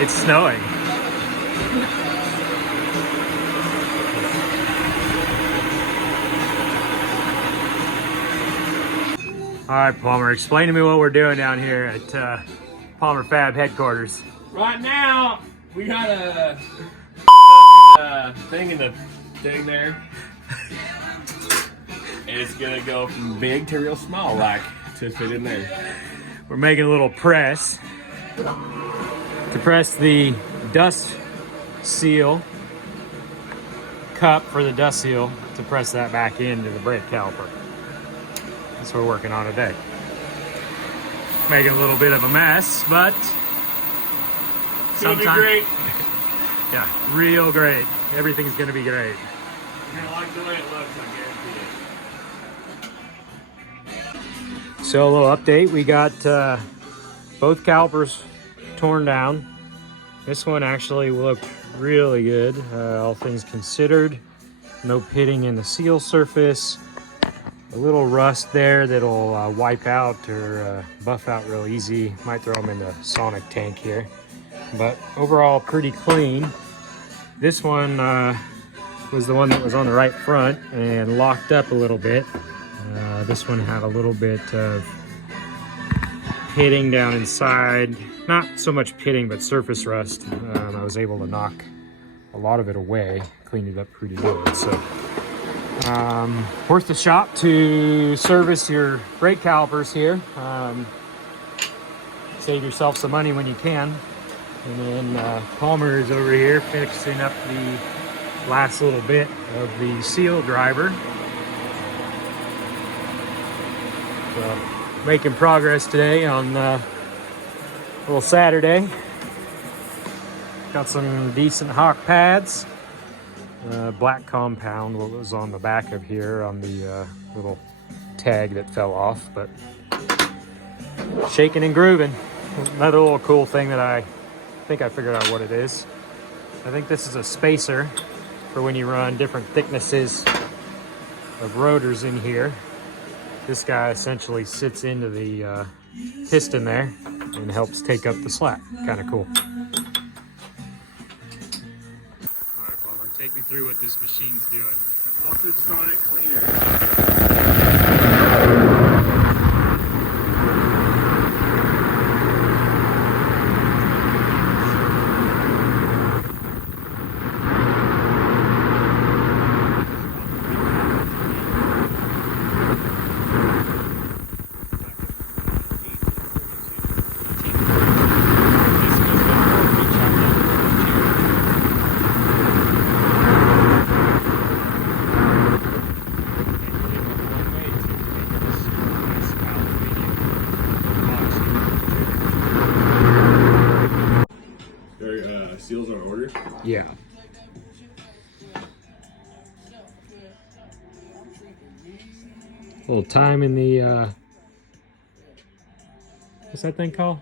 It's snowing. All right, Palmer, explain to me what we're doing down here at Palmer Fab headquarters. Right now, we got a thing in the thing there. And it's gonna go from big to real small, like, to fit in there. We're making a little press to press the dust seal cup for the dust seal to press that back into the brake caliper. That's what we're working on today. Making a little bit of a mess, but It's gonna be great. Yeah, real great. Everything's gonna be great. You're gonna like the way it looks, I guarantee it. So a little update, we got both calipers torn down. This one actually looked really good, all things considered. No pitting in the seal surface. A little rust there that'll wipe out or buff out real easy. Might throw them in the sonic tank here. But overall pretty clean. This one was the one that was on the right front and locked up a little bit. This one had a little bit of pitting down inside. Not so much pitting, but surface rust. I was able to knock a lot of it away, cleaned it up pretty good. So worth the shop to service your brake calipers here. Save yourself some money when you can. And then Palmer is over here fixing up the last little bit of the seal driver. So making progress today on a little Saturday. Got some decent hawk pads. Black compound, what was on the back of here on the little tag that fell off, but shaking and grooving. Another little cool thing that I think I figured out what it is. I think this is a spacer for when you run different thicknesses of rotors in here. This guy essentially sits into the piston there and helps take up the slack. Kind of cool. Take me through what this machine's doing. Ultrasonic cleaner. Seals on order? Yeah. A little time in the what's that thing called?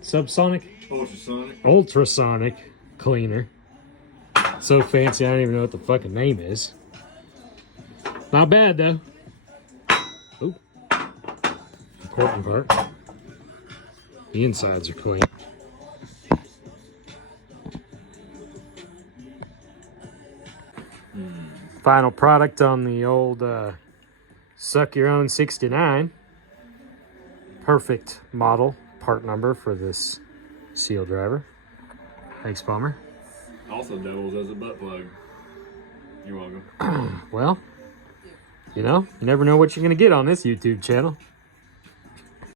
Subsonic? Ultrasonic. Ultrasonic cleaner. So fancy I don't even know what the fucking name is. Not bad though. Ooh. Important part. The insides are clean. Final product on the old Suck Your Own 69. Perfect model, part number for this seal driver. Thanks, Palmer. Also doubles as a butt plug. You're welcome. Well, you know, you never know what you're going to get on this YouTube channel.